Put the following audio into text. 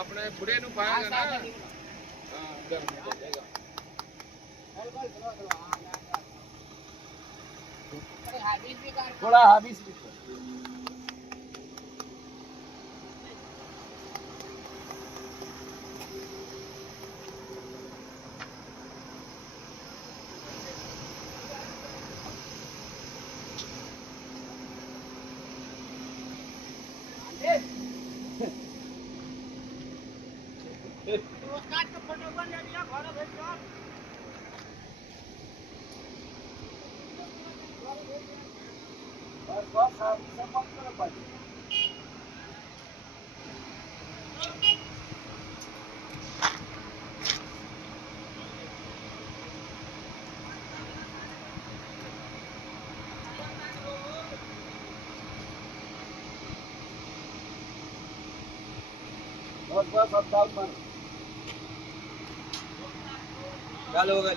अपने बुढ़े नु पाएगा ना थोड़ा हाबिस भी बस अब डाउन मारो। चलो गए